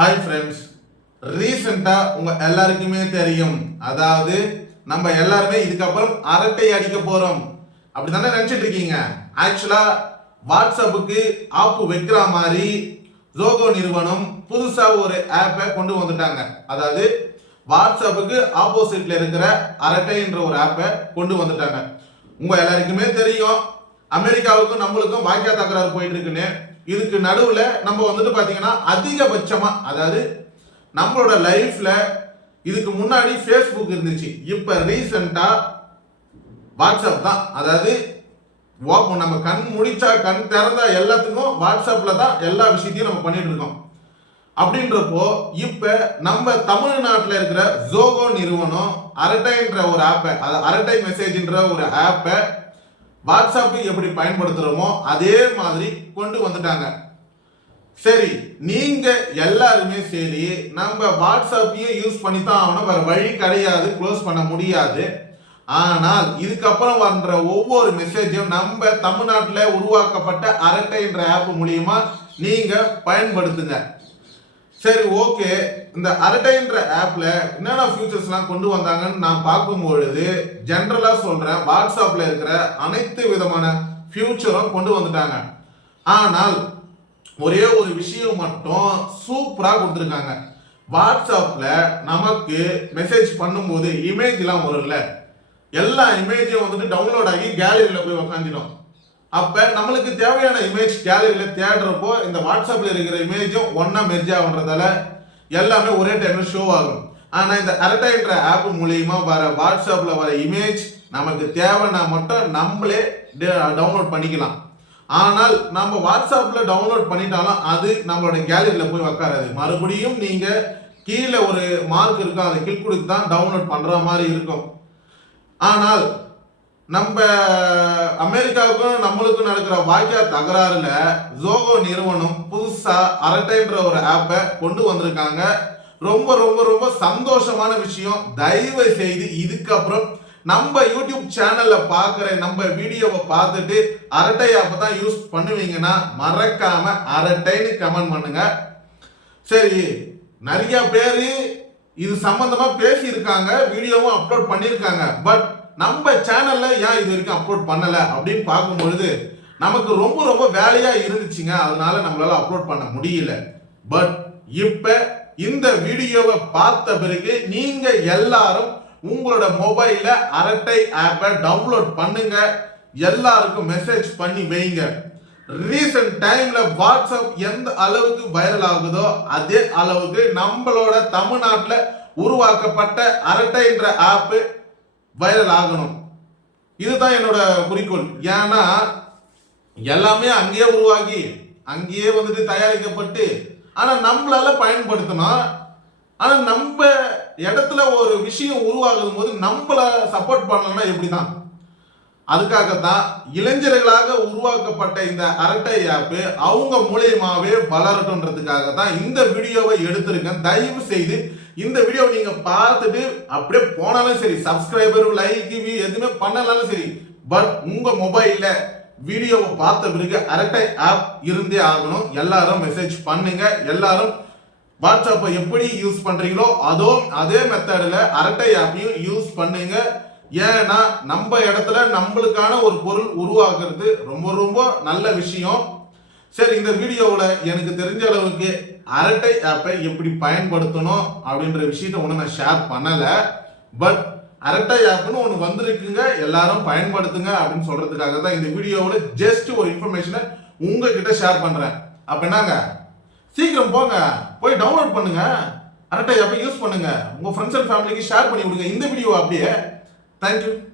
Hi friends ரீசெண்டாக உங்கள் எல்லாருக்குமே தெரியும். அதாவது நம்ம எல்லாருமே இதுக்கப்புறம் அரட்டை அடிக்க போகிறோம் அப்படி தானே நினச்சிட்டு இருக்கீங்க? ஆக்சுவலாக வாட்ஸ்அப்புக்கு ஆப்பு வைக்கிற மாதிரி ஜோகோ நிறுவனம் புதுசாக ஒரு ஆப்பை கொண்டு வந்துட்டாங்க. அதாவது வாட்ஸ்அப்புக்கு ஆப்போசிட்டில் இருக்கிற அரட்டைன்ற ஒரு ஆப்பை கொண்டு வந்துட்டாங்க. உங்கள் எல்லாருக்குமே தெரியும். அமெரிக்காவுக்கும் நம்மளுக்கும் வாய்க்கா தகராறு போயிட்டு இருக்குன்னு. இதுக்கு நடுவில் நம்ம வந்துட்டு பார்த்தீங்கன்னா அதிகபட்சமாக அதாவது நம்மளோட லைஃப்பில் இதுக்கு முன்னாடி ஃபேஸ்புக் இருந்துச்சு. இப்போ ரீசெண்டா வாட்ஸ்அப் தான். அதாவது walk- நம்ம கண் முடிச்சா கண் திறந்தா எல்லாத்துக்கும் வாட்ஸ்அப்பில் தான் எல்லா விஷயத்தையும் நம்ம பண்ணிட்டு இருக்கோம். அப்படின்றப்போ இப்போ நம்ம தமிழ்நாட்டில் இருக்கிற ஜோகோ நிறுவனம் அரட்டைன்ற ஒரு ஆப்பை அது அரட்டை மெசேஜ்ன்ற ஒரு ஆப்பை வாட்ஸ்அப்பை எப்படி பயன்படுத்துகிறோமோ அதே மாதிரி கொண்டு வந்துட்டாங்க. சரி நீங்கள் எல்லாருமே சரி நம்ம வாட்ஸ்அப்பையும் யூஸ் பண்ணி தான் ஆகணும். வேறு வழி கிடையாது க்ளோஸ் பண்ண முடியாது. ஆனால் இதுக்கப்புறம் வர்ற ஒவ்வொரு மெசேஜும் நம்ம தமிழ்நாட்டில் உருவாக்கப்பட்ட அரட்டைன்ற ஆப் மூலியமாக நீங்கள் பயன்படுத்துங்க. சரி ஓகே. இந்த அரட்டைன்ற ஆப்ல என்னென்ன ஃபியூச்சர்ஸ்லாம் கொண்டு வந்தாங்கன்னு நான் பார்க்கும் பொழுது ஜென்ரலா சொல்றேன் வாட்ஸ்அப்ல இருக்கிற அனைத்து விதமான ஃபியூச்சரும் கொண்டு வந்துட்டாங்க. ஆனால் ஒரே ஒரு விஷயம் மட்டும் சூப்பரா கொடுத்துருக்காங்க. வாட்ஸ்அப்ல நமக்கு மெசேஜ் பண்ணும்போது இமேஜ்லாம் வரும்ல. எல்லா இமேஜும் வந்துட்டு டவுன்லோட் ஆகி கேலரியில் போய் உக்காந்துடும் அப்போ நம்மளுக்கு தேவையான இமேஜ் கேலரியில் தேடுறப்போ இந்த வாட்ஸ்அப்பில் இருக்கிற இமேஜும் ஒன்றா மெர்ஜ் ஆகுன்றதால எல்லாமே ஒரே டைமில் ஷோ ஆகும். ஆனால் இந்த அரட்டைன்ற ஆப் மூலியமாக வர வாட்ஸ்அப்பில் வர இமேஜ் நமக்கு தேவைன்னா மட்டும் நம்மளே டவுன்லோட் பண்ணிக்கலாம். ஆனால் நம்ம வாட்ஸ்அப்பில் டவுன்லோட் பண்ணிட்டாலும் அது நம்மளோட கேலரியில் போய் உக்காராது. மறுபடியும் நீங்கள் கீழே ஒரு மார்க் இருக்கும் அதை கிளிக் கொடுத்து தான் டவுன்லோட் பண்ணுற மாதிரி இருக்கும். ஆனால் நம்ம அமெரிக்காவுக்கும் நம்மளுக்கும் நடக்கிற வாய்க்கா தகராறுல ஜோகோ நிறுவனம் புதுசா அரட்டைன்ற ஒரு ஆப்பை கொண்டு வந்திருக்காங்க. ரொம்ப ரொம்ப ரொம்ப சந்தோஷமான விஷயம். தயவு செய்து இதுக்கப்புறம் நம்ம யூடியூப் சேனல்ல பார்க்குற நம்ம வீடியோவை பார்த்துட்டு அரட்டை ஆப்பை தான் யூஸ் பண்ணுவீங்கன்னா மறக்காம அரட்டைன்னு கமெண்ட் பண்ணுங்க. சரி நிறைய பேர் இது சம்பந்தமா பேசியிருக்காங்க வீடியோவும் அப்லோட் பண்ணியிருக்காங்க. பட் நம்ம சேனல்ல ஏன் இது வரைக்கும் அப்லோட் பண்ணல அப்படின்னு பார்க்கும் பொழுது நமக்கு ரொம்ப ரொம்ப வேலையா இருந்துச்சுங்க. அதனால நம்மளால அப்லோட் பண்ண முடியல. பட் இப்ப இந்த வீடியோவை பார்த்த பிறகு நீங்க எல்லாரும் உங்களோட மொபைல அரட்டை ஆப்பை டவுன்லோட் பண்ணுங்க. எல்லாருக்கும் மெசேஜ் பண்ணி வைங்க. ரீசன்ட் டைம்ல வாட்ஸ்அப் எந்த அளவுக்கு வைரல் ஆகுதோ அதே அளவுக்கு நம்மளோட தமிழ்நாட்டில் உருவாக்கப்பட்ட அரட்டை என்ற ஆப் வைரல் ஆகணும். இதுதான் என்னோட குறிக்கோள். ஏன்னா எல்லாமே அங்கேயே உருவாகி அங்கேயே வந்துட்டு தயாரிக்கப்பட்டு ஆனா நம்மளால பயன்படுத்தணும். ஆனா நம்ம இடத்துல ஒரு விஷயம் உருவாகும் போது நம்மள சப்போர்ட் பண்ணலன்னா எப்படிதான்? அதுக்காகத்தான் இளைஞர்களாக உருவாக்கப்பட்ட இந்த அரட்டை ஆப்பு அவங்க மூலியமாவே வளரட்டும்ன்றதுக்காக தான் இந்த வீடியோவை எடுத்திருக்கேன். தயவு செய்து இந்த வீடியோவை நீங்க பார்த்துட்டு அப்படியே போனாலும் சரி சப்ஸ்கிரைபர் லைக் வியூ எதுவுமே பண்ணனாலும் சரி பட் உங்க மொபைல்ல வீடியோவை பார்த்த பிறகு அரட்டை ஆப் இருந்தே ஆகணும். எல்லாரும் மெசேஜ் பண்ணுங்க. எல்லாரும் வாட்ஸ்அப்பை எப்படி யூஸ் பண்றீங்களோ அதோ அதே மெத்தடில் அரட்டை ஆப்பையும் யூஸ் பண்ணுங்க. ஏன்னா நம்ம இடத்துல நம்மளுக்கான ஒரு பொருள் உருவாக்குறது ரொம்ப ரொம்ப நல்ல விஷயம். சரி இந்த வீடியோவில் எனக்கு தெரிஞ்ச அளவுக்கு அரட்டை ஆப்பை எப்படி பயன்படுத்தணும் அப்படின்ற விஷயத்த ஒன்று நான் ஷேர் பண்ணலை. பட் அரட்டை ஆப்னு ஒன்று வந்திருக்குங்க. எல்லாரும் பயன்படுத்துங்க அப்படின்னு சொல்கிறதுக்காக தான் இந்த வீடியோவில் ஜஸ்ட் ஒரு இன்ஃபர்மேஷனை உங்ககிட்ட ஷேர் பண்ணுறேன் அப்போ என்னங்க? சீக்கிரம் போங்க. போய் டவுன்லோட் பண்ணுங்க. அரட்டை ஆப்பை யூஸ் பண்ணுங்கள் உங்கள் ஃப்ரெண்ட்ஸ் அண்ட் ஃபேமிலிக்கு ஷேர் பண்ணி விடுங்க. இந்த வீடியோ அப்படியே Thank you.